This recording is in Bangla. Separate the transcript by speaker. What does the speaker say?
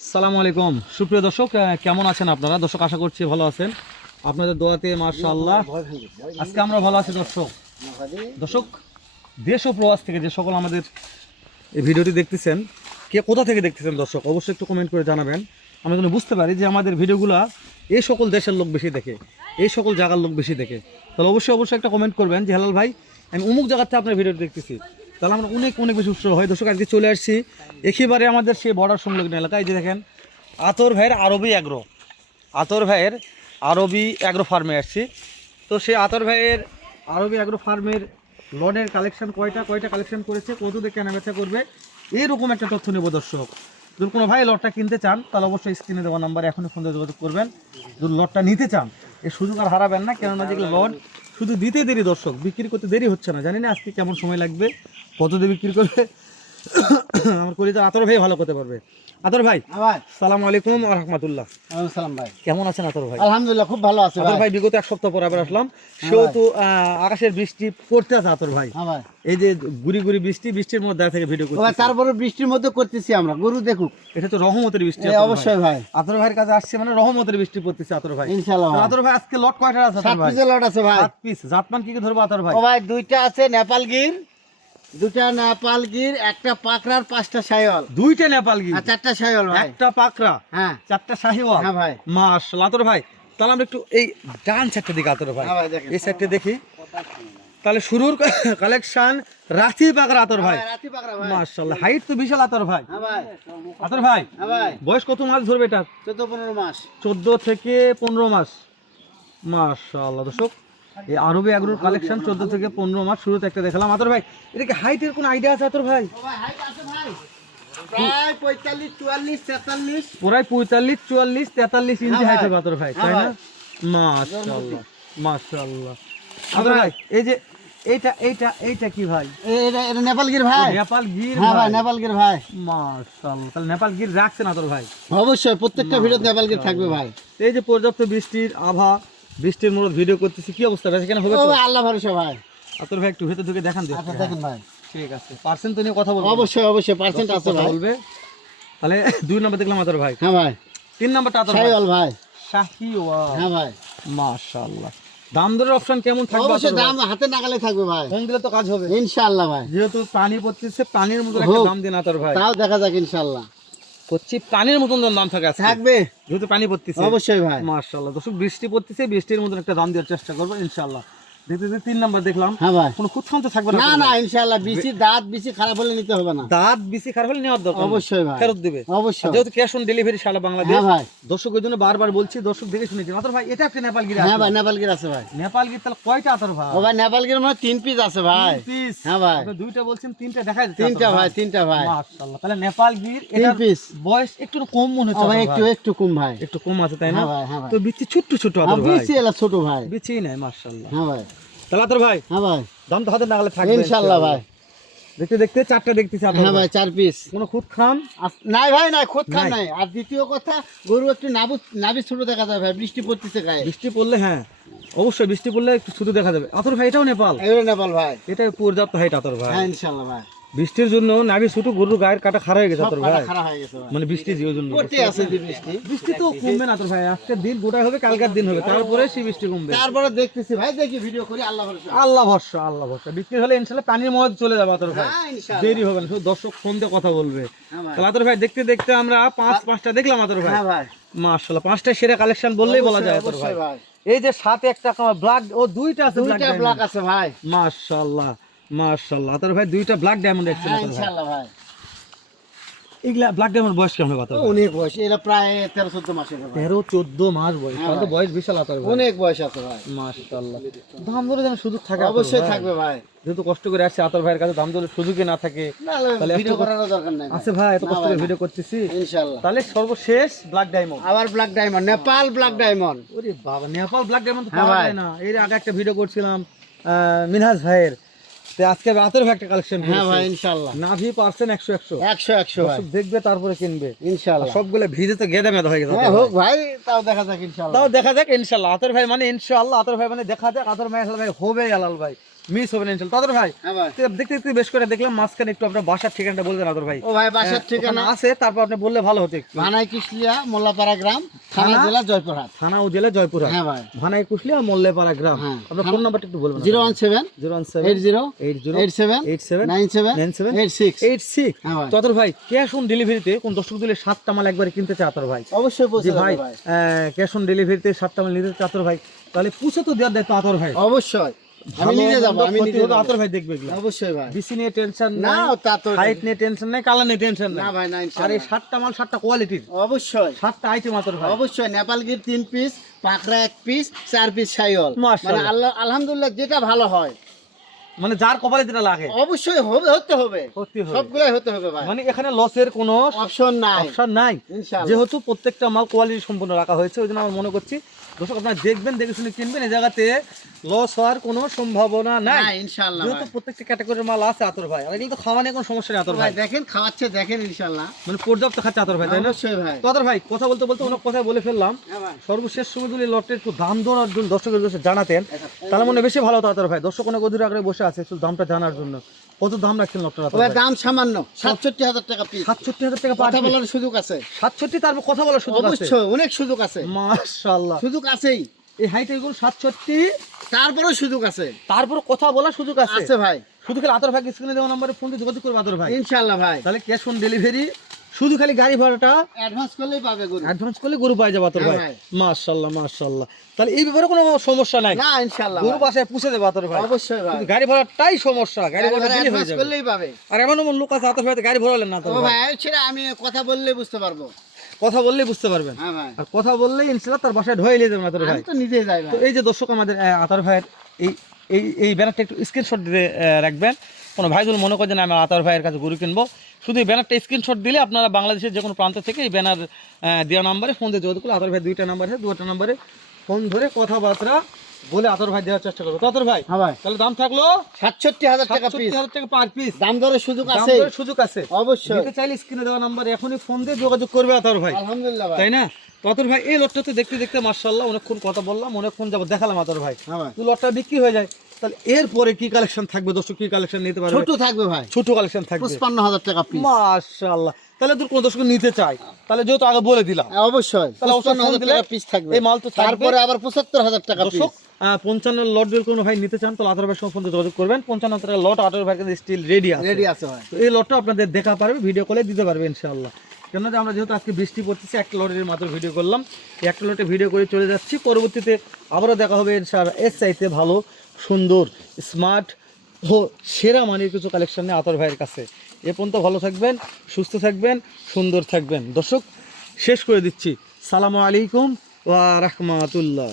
Speaker 1: সালামু আলাইকুম। সুপ্রিয় দর্শক কেমন আছেন আপনারা? দর্শক, আশা করছি ভালো আছেন। আপনাদের দোয়াতে মার্শাল্লাহ আজকে আমরা ভালো আছি, দর্শক। দর্শক, দেশ ও প্রবাস থেকে যে সকল আমাদের এই ভিডিওটি দেখতেছেন, কে কোথা থেকে দেখতেছেন, দর্শক, অবশ্যই একটু কমেন্ট করে জানাবেন। আমরা যেন বুঝতে পারি যে আমাদের ভিডিওগুলো এই সকল দেশের লোক বেশি দেখে, এই সকল জায়গার লোক বেশি দেখে। তাহলে অবশ্যই অবশ্যই একটা কমেন্ট করবেন যে, হেলাল ভাই, আমি অমুক জায়গাতে আপনার ভিডিও দেখতেছি। তাহলে আমরা অনেক অনেক বেশি উৎসব হয়। দর্শক, আজকে চলে আসছি। একেবারে আমাদের সেই বর্ডার সংলগ্ন এলাকায় এই যে দেখেন, আতর ভাইয়ের আরবি অ্যাগ্রো আতর ভাইয়ের আরবি অ্যাগ্রো ফার্মে আসছি। তো সেই আতর ভাইয়ের আরবি অ্যাগ্রো ফার্মের লডের কালেকশন কয়টা কয়টা কালেকশন করেছে, কত দিয়ে কেনা বেচা করবে এইরকম একটা তথ্য নেব দর্শক। যদি কোনো ভাই লটটা কিনতে চান, তাহলে অবশ্যই স্ক্রিনে দেওয়া নাম্বার এখনই ফোন যোগাযোগ করবেন। যদি লটটা নিতে চান এই সুযোগ আর হারাবেন না, কেননা যেগুলো লট শুধু দিতে দেরি দর্শক, বিক্রি করতে দেরি হচ্ছে না। জানি না আজকে কেমন সময় লাগবে। কত দিয়ে বিক্রি করবে? আমার কলিজা আতর ভাই ভালো করতে পারবে। আতর ভাই
Speaker 2: ভাই।
Speaker 1: সালাম আলাইকুম রহমতুল্লাহ।
Speaker 2: সালাম ভাই।
Speaker 1: কেমন আছেন আতর ভাই?
Speaker 2: আলহামদুলিল্লাহ খুব ভালো আছে
Speaker 1: আতর
Speaker 2: ভাই।
Speaker 1: বিগত এক সপ্তাহ পর আবার আসলাম। সেহেতু আহ, আকাশের বৃষ্টি পড়তে আছে আতর ভাই।
Speaker 2: হ্যাঁ ভাই।
Speaker 1: এই যে গুড়ি গুড়ি বৃষ্টি বৃষ্টির মধ্যে থেকে ভিডিও করছি
Speaker 2: তারপরে বৃষ্টির মধ্যে করতেছি আমরা গরু দেখুক।
Speaker 1: এটা তো রহমতের বৃষ্টি
Speaker 2: অবশ্যই ভাই।
Speaker 1: আতর ভাইয়ের কাছে আসছে মানে রহমতের বৃষ্টি পড়তেছে আতর ভাই।
Speaker 2: ইনশাল্লাহ
Speaker 1: আতর ভাই আজকে লট কয়টা আছে আতর ভাই?
Speaker 2: পিসের লট আছে ভাই।
Speaker 1: সাত পিস। জাতমান কি কি ধরবো আতর ভাই?
Speaker 2: ও ভাই দুইটা আছে নেপাল গির। দুটা নেপাল গির একটা পাকড়ার পাঁচটা সাইওয়াল
Speaker 1: দুইটা নেপাল গি
Speaker 2: আর চারটা সাইওয়াল ভাই।
Speaker 1: একটা পাকড়া
Speaker 2: হ্যাঁ।
Speaker 1: চারটা শাহিওয়াল
Speaker 2: হ্যাঁ ভাই।
Speaker 1: মাশাআল্লাহ আতর ভাই। তাহলে আমরা একটু এই ডান সাইডটা দিকে আতর ভাই।
Speaker 2: হ্যাঁ
Speaker 1: এই সাইডটা দেখি। তাহলে শুরুর কালেকশন রাথি পাকড়া আতর ভাই।
Speaker 2: হ্যাঁ, রাতি পাকড়া ভাই।
Speaker 1: মাশাআল্লাহ হাইট তো বিশাল আতর ভাই।
Speaker 2: হ্যাঁ ভাই।
Speaker 1: আতর ভাই
Speaker 2: হ্যাঁ ভাই।
Speaker 1: বয়স কত মাস ধরবে এটা
Speaker 2: চোদ্দ পনেরো মাস।
Speaker 1: চোদ্দ থেকে পনেরো মাস। মাশাআল্লাহ দর্শক। এই আরবি আগ্রোর কালেকশন চোদ্দ থেকে পনেরো মাস শুরুতে একটা দেখালাম। আতর ভাই এটা কি হাইটের কোনো আইডিয়া আছে আতর ভাই?
Speaker 2: ও ভাই হাইট আছে ভাই প্রায় পঁয়তাল্লিশ চুয়াল্লিশ তেতাল্লিশ
Speaker 1: ইঞ্চি হাইট। হবে আতর ভাই তাই না?
Speaker 2: ভাই।
Speaker 1: মাশাআল্লাহ মাশাআল্লাহ। আতর ভাই এই যে এইটা এইটা এইটা কি ভাই?
Speaker 2: এটা এটা নেপাল গির ভাই
Speaker 1: নেপাল গির
Speaker 2: হ্যাঁ ভাই নেপাল গির ভাই।
Speaker 1: মাশাআল্লাহ তাহলে নেপাল গির রাখছেন আতর ভাই।
Speaker 2: অবশ্যই প্রত্যেকটা ভিডিও নেপাল গির থাকবে ভাই।
Speaker 1: এই যে পর্যাপ্ত বৃষ্টির আভা বৃষ্টির মূলত ভিডিও করতেছি কি অবস্থা? ভাই সেখানে হবে
Speaker 2: ও আল্লাহ ভরসা ভাই।
Speaker 1: আতর ভাই একটু ভেতর ঢুকে দেখান দেখি।
Speaker 2: আচ্ছা দেখেন ভাই।
Speaker 1: ঠিক আছে। পার্সেন্ট তো নিয়ে কথা বলব
Speaker 2: অবশ্যই অবশ্যই পার্সেন্ট আছে ভাই।
Speaker 1: বলবে। তাহলে দুই নম্বর দেখলাম আতর ভাই।
Speaker 2: হ্যাঁ ভাই।
Speaker 1: তিন নম্বরটা আতর ভাই।
Speaker 2: ভাই।
Speaker 1: শাহিওয়াল।
Speaker 2: হ্যাঁ ভাই।
Speaker 1: মাশাআল্লাহ। দাম দরের অপশন কেমন থাকবে
Speaker 2: অবশ্যই? দাম হাতে নাগালে থাকবে ভাই।
Speaker 1: ফোন দিলে তো কাজ হবে।
Speaker 2: ইনশাআল্লাহ ভাই।
Speaker 1: যেহেতু পানি পড়তেছে পানির মতন একটা দাম দিন আতর ভাই।
Speaker 2: তাও দেখা যাক ইনশাআল্লাহ।
Speaker 1: করছি পানির মতন দাম থাকে
Speaker 2: থাকবে?
Speaker 1: যেহেতু পানি পড়তেছে।
Speaker 2: অবশ্যই ভাই।
Speaker 1: মার্শাল্লাহ দর্শক বৃষ্টি পড়তেছে বৃষ্টির মতন একটা দাম দেওয়ার চেষ্টা করব ইনশাআল্লাহ। দেখতে তিন নাম্বার দেখলাম
Speaker 2: হ্যাঁ ভাই।
Speaker 1: কোনো খুদ তো থাকবে
Speaker 2: না
Speaker 1: আতর
Speaker 2: না ইনশাআল্লাহ বেশি দাঁত বেশি খারাপ হলে নিতে হবে না।
Speaker 1: দাঁত বেশি খারাপ হলে নেওয়ার দরকার
Speaker 2: অবশ্যই ভাই।
Speaker 1: ফেরত দেবে।
Speaker 2: অবশ্যই।
Speaker 1: যেহেতু ক্যাশ অন ডেলিভারি সারা বাংলাদেশ
Speaker 2: হ্যাঁ ভাই।
Speaker 1: দর্শক জন্য বারবার বলছি দর্শক দেখে শুনেছি। মাত্র ভাই এটা একটা নেপাল গিরি
Speaker 2: হ্যাঁ ভাই নেপাল গির আছে ভাই।
Speaker 1: নেপাল গির তাহলে কয়টা আতর ভাই?
Speaker 2: ও ভাই নেপাল গির মানে তিন পিস আছে ভাই।
Speaker 1: পিস
Speaker 2: হ্যাঁ ভাই।
Speaker 1: আপনি দুইটা বলছেন তিনটা দেখা যাচ্ছে
Speaker 2: তিনটা ভাই তিনটা ভাই।
Speaker 1: মাশাআল্লাহ তাহলে নেপাল গির
Speaker 2: তিন পিস
Speaker 1: বয়স একটু কম মনে হচ্ছে
Speaker 2: ভাই একটু একটু কম ভাই।
Speaker 1: একটু কম আছে তাই না?
Speaker 2: ভাই
Speaker 1: তো বিচি ছোট্ট ছোট আতর ভাই।
Speaker 2: বেশি এলা ছোট ভাই।
Speaker 1: বিচি নাই মাশাআল্লাহ।
Speaker 2: হ্যাঁ ভাই।
Speaker 1: ভাই?
Speaker 2: হ্যাঁ ভাই।
Speaker 1: দাম তো হাতে নাগালে থাকবে।
Speaker 2: ইনশাআল্লাহ ভাই।
Speaker 1: দেখতে দেখতে চারটা দেখতেছি
Speaker 2: হ্যাঁ
Speaker 1: ভাই।
Speaker 2: চার পিস
Speaker 1: কোনো খুদ খাম
Speaker 2: নাই ভাই নাই খোদ খান
Speaker 1: নাই।
Speaker 2: আর দ্বিতীয় কথা গরু একটু নাবু নাবি ছোট দেখা যাবে ভাই বৃষ্টি পড়তেছে গায়ে।
Speaker 1: বৃষ্টি পড়লে হ্যাঁ। অবশ্যই বৃষ্টি পড়লে একটু শুধু দেখা যাবে। আতর ভাই এটাও নেপাল?
Speaker 2: নেপাল ভাই।
Speaker 1: এটা পর্যাপ্ত হাইট আতর ভাই।
Speaker 2: হ্যাঁ ইনশাআল্লাহ ভাই।
Speaker 1: বৃষ্টির জন্য নাভি ছোট গরুর গায়ের কাটা খারাপ হয়ে গেছে
Speaker 2: কাটা
Speaker 1: ভাই। মানে বৃষ্টি যে জন্য।
Speaker 2: পড়তে আছে বৃষ্টি।
Speaker 1: বৃষ্টি তো কমবে না তোর ভাই আজকের দিন গোটাই হবে কালকের দিন হবে তারপরে সেই বৃষ্টি কমবে।
Speaker 2: তারপরে দেখতেছি ভাই দেখি ভিডিও করি আল্লাহ ভরসা।
Speaker 1: আল্লাহ ভরসা আল্লাহ ভরসা। বিক্রি হলে ইনশাল্লাহ পানির মধ্যে চলে যাবে তোর ভাই।
Speaker 2: হ্যাঁ ইনশাআল্লাহ
Speaker 1: দেরি হবে না শুধু দর্শক ফোন দিয়ে কথা বলবে।
Speaker 2: হ্যাঁ ভাই।
Speaker 1: তাহলে আতর ভাই দেখতে দেখতে আমরা পাঁচ পাঁচটা দেখলাম আতর ভাই।
Speaker 2: হ্যাঁ ভাই।
Speaker 1: মাশাআল্লাহ পাঁচটা সেরা কালেকশন বললেই বলা যায় আতর ভাই। এই যে সাথে একটা ব্ল্যাক ও দুইটা আছে
Speaker 2: দুইটা ব্লক আছে ভাই।
Speaker 1: মাশাআল্লাহ মাশাআল্লাহ। আতর ভাই দুইটা ব্ল্যাক ডায়মন্ড
Speaker 2: হ্যাঁ
Speaker 1: ভাই।
Speaker 2: ইনশাআল্লাহ ভাই।
Speaker 1: এগুলা ব্ল্যাক ডায়মন্ড বয়স কেমন ভাই?
Speaker 2: অনেক বয়স এটা প্রায় তেরো চোদ্দ মাসের ভাই।
Speaker 1: তেরো চোদ্দ মাস বয়স।
Speaker 2: হ্যাঁ
Speaker 1: তাহলে তো
Speaker 2: ভাই।
Speaker 1: বয়স বিশাল আতর ভাই।
Speaker 2: অনেক বয়স আছে ভাই।
Speaker 1: মাশাআল্লাহ। দাম ধরে যেন সুযোগ থাকে
Speaker 2: অবশ্যই থাকবে ভাই।
Speaker 1: যেহেতু কষ্ট করে আসছে আতর ভাইয়ের কাছে দাম ধরে সুযোগই না থাকে। তাহলে
Speaker 2: ভিডিও করারও দরকার নাই।
Speaker 1: আছে ভাই এত কষ্ট করে ভিডিও করতেছি।
Speaker 2: ইনশাআল্লাহ।
Speaker 1: তাহলে সর্বশেষ ব্ল্যাক ডায়মন্ড
Speaker 2: আবার black diamond Nepal black diamond
Speaker 1: ওরে বাবা নেপাল ব্ল্যাক ডায়মন্ড
Speaker 2: হ্যাঁ
Speaker 1: পাওয়া যায় না। এর আগে একটা ভিডিও করছিলাম আহ, মিনহাজ ভাইয়ের। তো আজকে রাতের ভাই একটা কালেকশন
Speaker 2: হ্যাঁ ভাই ইনশাআল্লাহ।
Speaker 1: নাভি পার্সেন্ট একশো একশো।
Speaker 2: একশো একশো ভাই।
Speaker 1: দেখবে তারপরে কিনবে।
Speaker 2: ইনশাআল্লাহ।
Speaker 1: সবগুলো ভিজে তো গেদে মেদা হয়ে গেছে
Speaker 2: হ্যাঁ হোক
Speaker 1: ভাই।
Speaker 2: তাও দেখা যাক ইনশাআল্লাহ।
Speaker 1: তাও দেখা যাক ইনশাল্লাহ আতর ভাই মানে ইনশাল্লাহ আতর ভাই মানে দেখা যাক আতর ভাই ভাই হবে আলাল ভাই। মিস হবে না তাদের ভাই
Speaker 2: হ্যাঁ
Speaker 1: দেখতে দেখতে বেশ করে দেখলাম মাঝখানে একটু আপনার বাসার ঠিকানাটা বলে দেন আদর ভাই।
Speaker 2: ও ভাই বাসার ঠিকানা?
Speaker 1: আছে তারপর আপনি বললে ভালো হতো একটু।
Speaker 2: ভানাই কিসলিয়া মোল্লাপাড়া গ্রাম থানা? জেলা জয়পুরহাট।
Speaker 1: থানা ও জেলা জয়পুরহাট।
Speaker 2: হ্যাঁ ভাই।
Speaker 1: ভানাই কুশলিয়া মল্লেপাড়া গ্রাম।
Speaker 2: হ্যাঁ।
Speaker 1: আপনার ফোন নাম্বারটা একটু বলবেন
Speaker 2: zero one seven
Speaker 1: zero one
Speaker 2: eight zero
Speaker 1: eight zero
Speaker 2: eight seven
Speaker 1: eight seven
Speaker 2: nine seven
Speaker 1: nine seven
Speaker 2: eight six.
Speaker 1: Eight six.
Speaker 2: হ্যাঁ ভাই।
Speaker 1: ক্যাশ অন ডেলিভারিতে কোন দর্শক দিলে সাতটা মাল একবারে কিনতে চায় আতর ভাই?
Speaker 2: অবশ্যই পৌঁছে
Speaker 1: ভাই ক্যাশ অন ডেলিভারিতে সাতটা মাল নিতে চায় আতর ভাই তাহলে পুষে তো দেওয়ার দায়িত্ব আতর ভাই।
Speaker 2: অবশ্যই। আমি
Speaker 1: ভালো
Speaker 2: নিজে যাব আমি নিজে
Speaker 1: হলে আতর ভাই দেখবে এগুলো
Speaker 2: অবশ্যই ভাই।
Speaker 1: বিসি নিয়ে টেনশন
Speaker 2: না
Speaker 1: না
Speaker 2: তা তো
Speaker 1: হাইট নিয়ে টেনশন নাই কালার নিয়ে টেনশন
Speaker 2: না
Speaker 1: নাই।
Speaker 2: ভাই না
Speaker 1: আর এই সাতটা মাল সাতটা কোয়ালিটির
Speaker 2: অবশ্যই।
Speaker 1: সাতটা আইটেম আতর ভাই।
Speaker 2: অবশ্যই নেপালগির তিন পিস পাকড়া এক পিস চার পিস সাইল মানে আল্লাহ আলহামদুলিল্লাহ যেটা ভালো হয়।
Speaker 1: মানে যার কপালে যেটা লাগে।
Speaker 2: অবশ্যই হবে হতে হবে। সবগুলাই হতে হবে ভাই।
Speaker 1: মানে এখানে লসের কোনো
Speaker 2: অপশন নাই।
Speaker 1: অপশন নাই।
Speaker 2: ইনশাআল্লাহ।
Speaker 1: যেহেতু প্রত্যেকটা মাল কোয়ালিটি সম্পূর্ণ রাখা হয়েছে ওই জন্য আমরা মনে করছি দর্শক আপনারা দেখবেন দেখে শুনে কিনবেন এই জায়গাতে লস হওয়ার কোনো সম্ভাবনা নাই।
Speaker 2: ইনশাআল্লাহ
Speaker 1: যেহেতু প্রত্যেকটা ক্যাটাগরির মাল আছে আতর ভাই আর এগুলো তো খাওয়া নিয়ে কোনো সমস্যা নেই আতর ভাই
Speaker 2: দেখেন খাওয়াচ্ছে দেখেন ইনশাআল্লাহ।
Speaker 1: মানে পর্যাপ্ত খাচ্ছে আতর ভাই তাই না?
Speaker 2: অবশ্যই ভাই।
Speaker 1: তো আতর ভাই কথা বলতে বলতে অনেক কথা বলে ফেললাম।
Speaker 2: হ্যাঁ ভাই।
Speaker 1: সর্বশেষ সময় যদি লটের একটু দাম দর জন্য দর্শকের কাছে জানাতেন তাহলে মনে বেশি ভালো হতো আতর ভাই। দর্শক অনেক অধীর আগ্রহে বসে আছে একটু দামটা জানার জন্য। কত দাম রাখছেন লটটার
Speaker 2: ওই দাম সামান্য সাতষট্টি হাজার টাকা পিস
Speaker 1: সাতষট্টি হাজার টাকা
Speaker 2: কথা বলার সুযোগ আছে।
Speaker 1: সাতষট্টি তারপর কথা বলার সুযোগ আছে?
Speaker 2: অবশ্যই অনেক সুযোগ আছে।
Speaker 1: মাশাআল্লাহ।
Speaker 2: সুযোগ আছেই।
Speaker 1: এই হাইট এগুলো সাতষট্টি?
Speaker 2: তারপরেও সুযোগ আছে।
Speaker 1: তারপর কথা বলার সুযোগ আছে?
Speaker 2: আছে ভাই।
Speaker 1: শুধু খালি আতর ভাই স্ক্রিনে দেওয়া নম্বরে ফোন দিয়ে যোগাযোগ করবে আতর ভাই?
Speaker 2: ইনশাআল্লাহ ভাই।
Speaker 1: তাহলে ক্যাশ অন ডেলিভারি শুধু খালি গাড়ি ভাড়াটা
Speaker 2: অ্যাডভান্স করলেই পাবে গরু।
Speaker 1: অ্যাডভান্স করলে গরু পাই যাবে
Speaker 2: হ্যাঁ
Speaker 1: ভাই।
Speaker 2: ভাই।
Speaker 1: মাশাআল্লাহ মাশাআল্লাহ তাহলে এই ব্যাপারে কোনো সমস্যা নাই।
Speaker 2: না ইনশাআল্লাহ
Speaker 1: গরু। বাসায় পুষে দেবে আতর ভাই।
Speaker 2: অবশ্যই ভাই।
Speaker 1: গাড়ি ভাড়াটাই সমস্যা। গাড়ি ভাড়া দিলে হয়ে যাবে।
Speaker 2: করলেই পাবে।
Speaker 1: আর এমন এমন লোক আছে আতর ভাই গাড়ি ভাড়ালেন না
Speaker 2: ও
Speaker 1: ভাই।
Speaker 2: সেটা আমি কথা বললেই বুঝতে পারব।
Speaker 1: কথা বললেই বুঝতে পারবেন।
Speaker 2: হ্যাঁ
Speaker 1: আর কথা বললেই ইনশাআল্লাহ তার বাসায় ঢয়ে নিয়ে যাবেন আতর ভাই।
Speaker 2: তো নিজেই যাই
Speaker 1: তো এই যে দর্শক আমাদের আতার ভাইয়ের এই এই এই ব্যানারটা একটু স্ক্রিনশট দিয়ে রাখবেন। কোনো ভাই যদি মনে করেন আমি আতার ভাইয়ের কাছে গরু কিনবো। শুধু এই ব্যানারটা স্ক্রিনশট দিলে আপনারা বাংলাদেশের যে কোনো প্রান্ত থেকে এই ব্যানার দেওয়া নাম্বারে ফোন দিয়ে যোগাযোগ করলে আতর ভাই দুইটা নাম্বার আছে দুটা নাম্বারে ফোন ধরে কথাবার্তা বলে আতর ভাই দেওয়ার চেষ্টা করব। তো আতর ভাই
Speaker 2: হ্যাঁ ভাই।
Speaker 1: তাহলে দাম থাকল?
Speaker 2: সাতষট্টি হাজার টাকা
Speaker 1: হাজার টাকা পার পিস
Speaker 2: দাম দরের সুযোগ আছে।
Speaker 1: সুযোগ আছে।
Speaker 2: অবশ্যই।
Speaker 1: নিতে চাইলে স্ক্রিনে দেওয়া নাম্বার এখনই ফোন দিয়ে যোগাযোগ করবে আতর ভাই।
Speaker 2: আলহামদুলিল্লাহ
Speaker 1: তাই না? তো আতর ভাই এই লটটাতে দেখতে দেখতে মার্শাল্লাহ অনেকক্ষণ কথা বললাম অনেকক্ষণ যাব দেখালাম আতর ভাই।
Speaker 2: হ্যাঁ ভাই।
Speaker 1: তো লটটা বিক্রি হয়ে যায়। তাহলে এরপরে কি কালেকশন থাকবে দর্শক? কি কালেকশন নিতে পারবে?
Speaker 2: ছোট থাকবে ভাই।
Speaker 1: ছোট কালেকশন থাকবে।
Speaker 2: টাকা পিস
Speaker 1: মাশাআল্লাহ। তাহলে তোর কোন দর্শক নিতে চাই তাহলে যেহেতু আগে বলে দিলাম
Speaker 2: অবশ্যই।
Speaker 1: তাহলে অবশ্যই দিলে
Speaker 2: টাকা পিস থাকবে।
Speaker 1: এই মাল তো
Speaker 2: তারপরে আবার টাকা পিস
Speaker 1: পঞ্চান্ন লট যদি কোনো ভাই নিতে চান তাহলে আঠারো ভাইয়ের সঙ্গে যোগাযোগ করবেন। পঞ্চান্ন টাকা লট আঠারো ভাই কিন্তু স্টিল রেডি আছে।
Speaker 2: রেডি আছে
Speaker 1: এই লটটা আপনাদের দেখা পারবে ভিডিও কলে দিতে পারবে ইনশাআল্লাহ। কেন যে আমরা যেহেতু আজকে বৃষ্টি পড়তেছে, একটা লটের মাত্র ভিডিও করলাম। একটা লটে ভিডিও করে চলে যাচ্ছি। পরবর্তীতে আবারও দেখা হবে এর চাইতে ভালো, সুন্দর স্মার্ট ও সেরা মানের কিছু কালেকশন নিয়ে আতর ভাইয়ের কাছে। এ পর্যন্ত ভালো থাকবেন, সুস্থ থাকবেন, সুন্দর থাকবেন। দর্শক, শেষ করে দিচ্ছি। সালামু আলাইকুম ওয়া রাহমাতুল্লাহ।